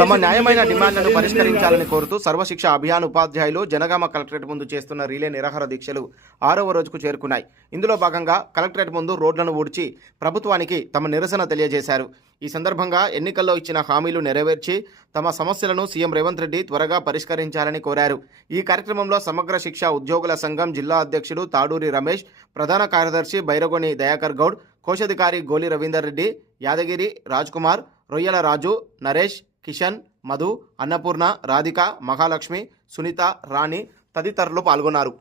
తమ న్యాయమైన డిమాండ్లను పరిష్కరించాలని కోరుతూ సర్వశిక్ష అభియాన్ ఉపాధ్యాయులు జనగామ కలెక్టరేట్ ముందు చేస్తున్న రీలే నిరాహార దీక్షలు ఆరవ రోజుకు చేరుకున్నాయి. ఇందులో భాగంగా కలెక్టరేట్ ముందు రోడ్లను ఊడ్చి ప్రభుత్వానికి తమ నిరసన తెలియజేశారు. ఈ సందర్భంగా ఎన్నికల్లో ఇచ్చిన హామీలు నెరవేర్చి తమ సమస్యలను సీఎం రేవంత్ రెడ్డి త్వరగా పరిష్కరించాలని కోరారు. ఈ కార్యక్రమంలో సమగ్ర శిక్ష ఉద్యోగుల సంఘం జిల్లా అధ్యక్షుడు తాడూరి రమేష్ ప్రధాన కార్యదర్శి బైరగొని దయాకర్ గౌడ్ కోశాధికారి గోలి రవీందర్ రెడ్డి యాదగిరి రాజ్ కుమార్ రొయ్యల రాజు నరేష్ కిషన్ మధు అన్నపూర్ణ రాధిక మహాలక్ష్మి సునీత రాణి తదితరులు పాల్గొన్నారు.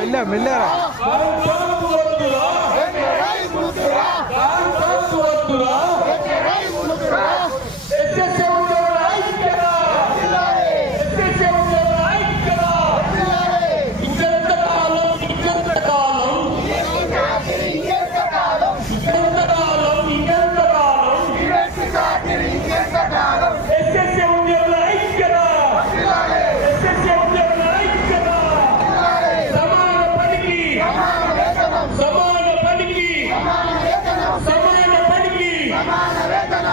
మెల్లె మెల్లె natural.